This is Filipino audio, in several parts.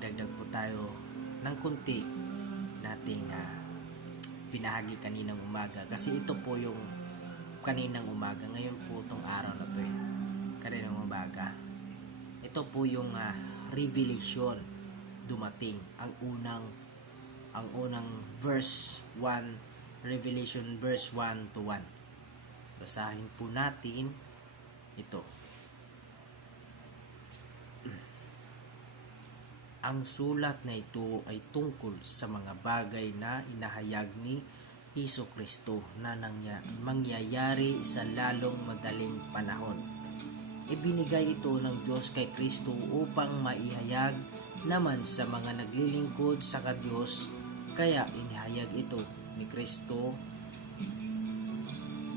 magdagdag po tayo ng kunti nating binahagi kaninang umaga, kasi ito po yung kaninang umaga. Ngayon po itong araw na to kaninang umaga, ito po yung revelation dumating, ang unang verse 1, Revelation verse 1 to 1. Basahin po natin ito. Ang sulat na ito ay tungkol sa mga bagay na inahayag ni Jesucristo na mangyayari sa lalong madaling panahon. Ibinigay ito ng Diyos kay Kristo upang maihayag naman sa mga naglilingkod sa Diyos. Kaya inihayag ito ni Kristo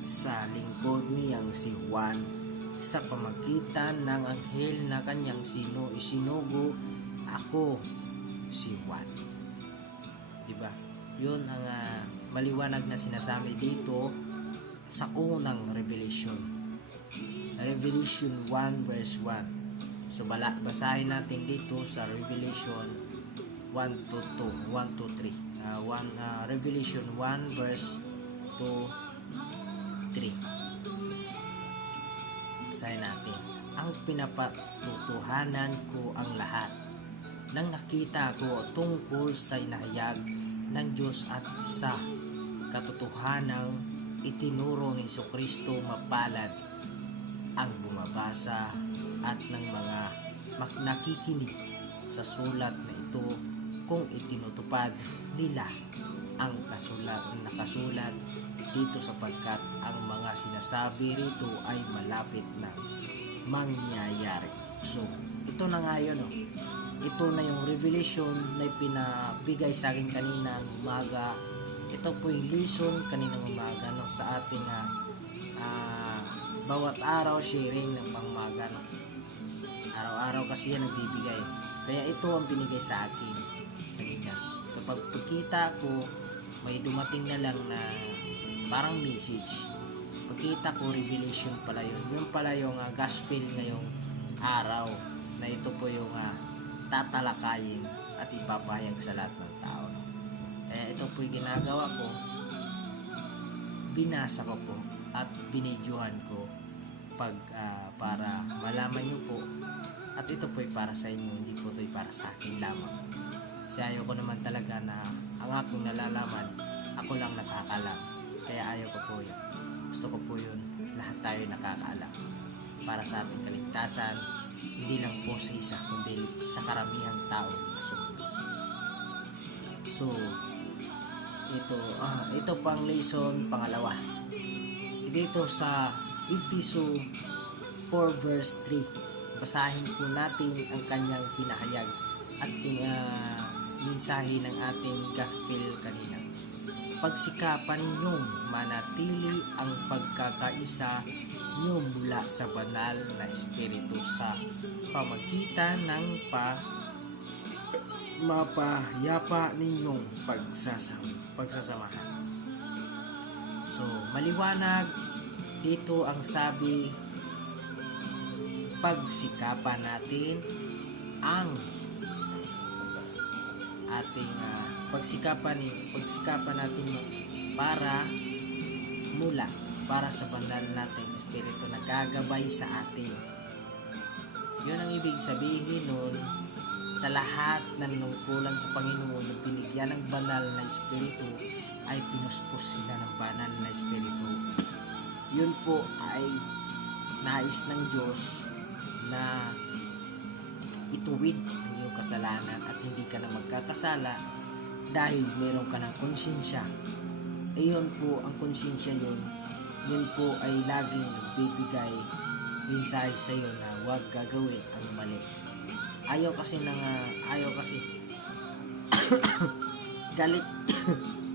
sa lingkod niyang si Juan sa pamagitan ng anghel na kanyang isinugo, ako si Juan. Diba? Yun ang maliwanag na sinasabi dito sa unang Revelation. Revelation 1 verse 1. So basahin natin dito sa Revelation 1 to 3. Revelation 1 verse 2, 3. Basahin natin. Ang pinapatutuhanan ko ang lahat nang nakita ko tungkol sa inahayag ng Diyos at sa katotohanang itinuro ni Jesucristo. Mapalad ang bumabasa at ng mga nakikinig sa sulat na ito kung itinutupad nila ang nakasulat dito, sapagkat ang mga sinasabi rito ay malapit na mangyayari. So, ito na nga yun. Ito na yung revelation na pinabigay sa akin kanina umaga. Ito po yung lesson kaninang umaga sa ating bawat araw sharing ng pangmaga. Araw-araw kasi yan nagbibigay. Kaya ito ang binigay sa akin kanina. Kapag pagkita ko, may dumating na lang na parang message. Pagkita ko, revelation pala yun. Yung pala yung gospel ngayong araw na ito po yung tatalakayin at ipapahayag sa lahat ng tao. Kaya ito po yung ginagawa ko, binasa ko po at binidyohan ko para malaman nyo po, at ito po ay para sa inyo, hindi po ito ay para sa akin lamang. Kasi ayaw ko naman talaga na ang aking nalalaman, ako lang nakakalam. Kaya ayaw ko po yun. Gusto ko po yun, lahat tayo nakakaalam para sa ating kaligtasan, hindi lang po sa isa kundi sa karamihang tao. So ito pang lesson pangalawa dito sa Efeso 4 verse 3. Basahin po natin ang kanyang pinahayag at mensahe ng ating gospel kanina. Pagsikapan ninyong manatili ang pagkakaisa niyo mula sa banal na espiritu sa pamagitan ng mapayapa ninyong pagsasamahan. So, maliwanag dito ang sabi, pagsikapan natin ang ating pagsikapan natin para sa banal nating espiritu na gagabay sa atin. Yun ang ibig sabihin nun, sa lahat ng nungkulan sa Panginoon na binigyan ng banal na espiritu ay pinuspos sila ng banal na espiritu. Yun po ay nais ng Diyos na ituwid ang iyong kasalanan at hindi ka na magkakasala dahil meron ka ng konsensya. Iyon po ang konsensya, yun po ay laging nagbibigay mensahe sa iyo na huwag gagawin ang mali. Ayaw kasi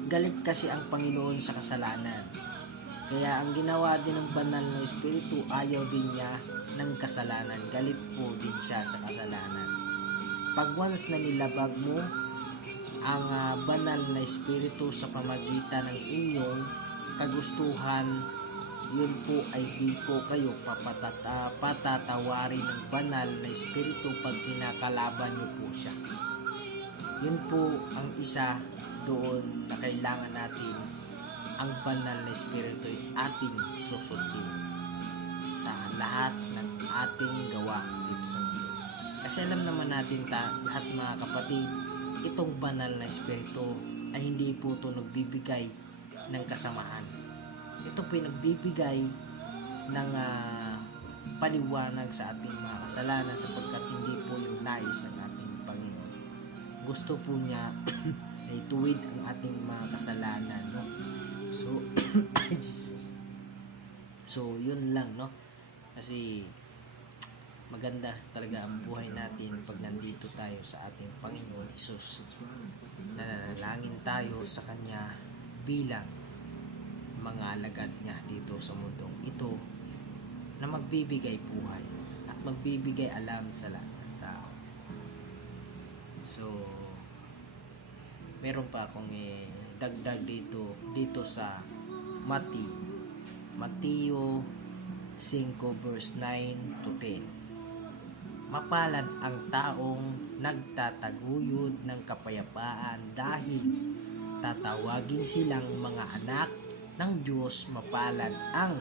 galit kasi ang Panginoon sa kasalanan. Kaya ang ginawa din ng banal na espiritu, ayaw din niya ng kasalanan. Galit po din siya sa kasalanan. Pag once na nilabag mo ang banal na espiritu sa pamagitan ng inyong kagustuhan, yun po ay di po kayo patatawarin ng banal na espiritu pag kinakalaban nyo po siya. Yun po ang isa doon na kailangan natin ang banal na espiritu ay ating susundin sa lahat ng ating gawa dito sa mundo. Kasi alam naman natin lahat mga kapatid, itong banal na espiritu ay hindi po ito nagbibigay ng kasamaan. Ito po yung nagbibigay ng paliwanag sa ating mga kasalanan, sapagkat hindi po yung nais ng ating Panginoon. Gusto po niya na ituwid ang ating mga kasalanan, no? So yun lang, no? Kasi maganda talaga ang buhay natin pag nandito tayo sa ating Panginoon Hesus. Nananalangin tayo sa Kanya bilang mga alagad niya dito sa mundong ito na magbibigay buhay at magbibigay alam sa lahat ng tao. So meron pa akong dagdag dito sa Mateo 5 verse 9 to 10. Mapalad ang taong nagtataguyod ng kapayapaan dahil tatawagin silang mga anak ng Diyos. Mapalad ang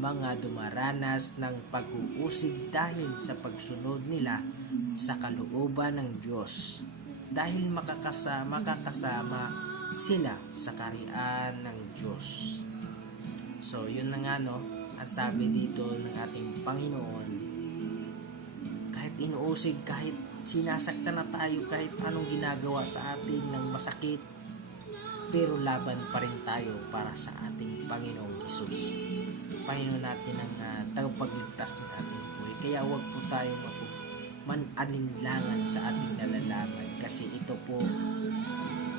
mga dumaranas ng pag-uusig dahil sa pagsunod nila sa kalooban ng Diyos, dahil makakasama sila sa kaharian ng Diyos. So yun na nga, no, ang sabi dito ng ating Panginoon, kahit inuusig, kahit sinasaktan na tayo, kahit anong ginagawa sa atin ng masakit, pero laban pa rin tayo para sa ating Panginoong Hesus. Panginoon natin ang tagapagligtas ng ating buhay. Kaya huwag po tayo man-alinlangan sa ating nalalaman, kasi ito po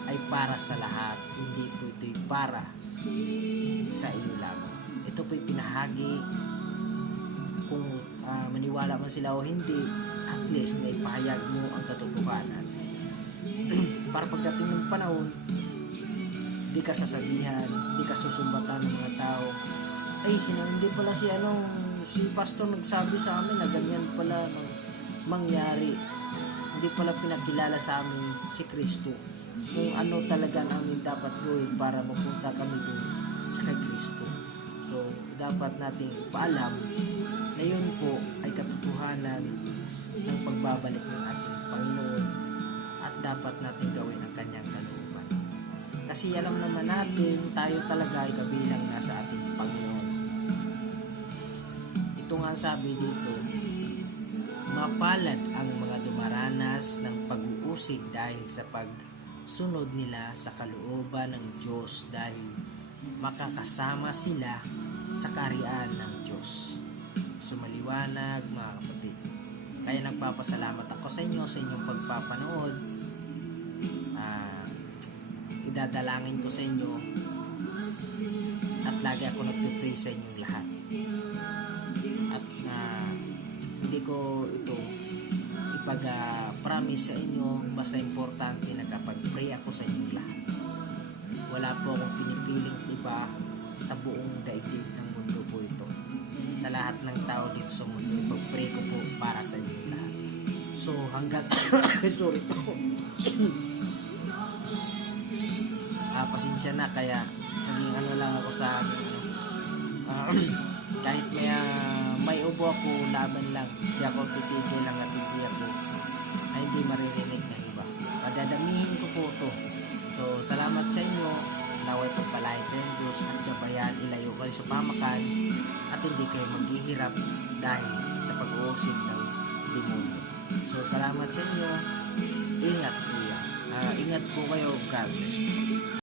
ay para sa lahat. Hindi po ito'y para sa iyo lamang. Ito po'y pinahagi, kung maniwala man sila o hindi, at least na ipahayag mo ang katotohanan. Para pagdating ng panahon, di ka sasabihan, di ka susumbatan ng mga tao, ay hindi pala si pastor nagsabi sa amin na ganyan pala mangyari, hindi pala pinakilala sa amin si Kristo, kung ano talaga namin dapat gawin para mapunta kami doon sa kay Kristo. So dapat nating paalam na yun po ay katotohanan ng pagbabalik ng ating Panginoon, at dapat natin gawin ang kanyang kalooban. Kasi alam naman natin, tayo talaga ay kabilang na sa ating Panginoon. Ito nga sabi dito, mapalad ang mga dumaranas ng pag-uusig dahil sa pagsunod nila sa kalooban ng Diyos, dahil makakasama sila sa kaharian ng Diyos. So maliwanag mga kapatid. Kaya nagpapasalamat ako sa inyo sa inyong pagpapanood. Idadalangin ko sa inyo at lagi ako nagpipray sa inyong lahat. At hindi ko ito ipag-promise sa inyo, basta importante na kapag pray ako sa inyong lahat. Wala po akong pinipiling iba sa buong daigdig ng mundo po ito. Sa lahat ng tao dito sa mundo, ipag-pray ko po para sa inyong lahat. So hanggang sorry po. Pasensya na, kaya naging lang ako sa kahit may ubo ako, laban lang, hindi ako titigil lang at hindi ako hindi maririnig ng iba. Padadamihin ko po ito. So salamat sa inyo. Naway pagpalain kayo ng Diyos at gabayan, ilayo kayo sa pamakan at hindi kayo maghihirap dahil sa pag-uusig ng demonyo. So salamat sa inyo. Ingat po yan. Ingat po kayo. God bless po.